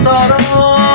んだろう。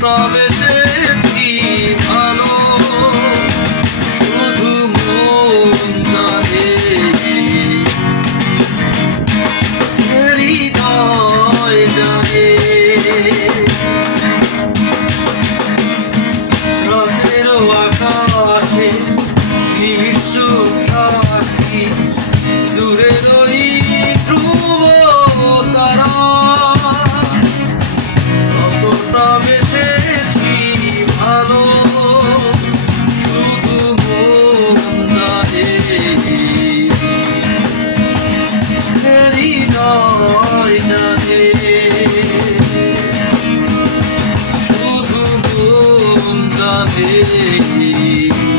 sabredettim amei.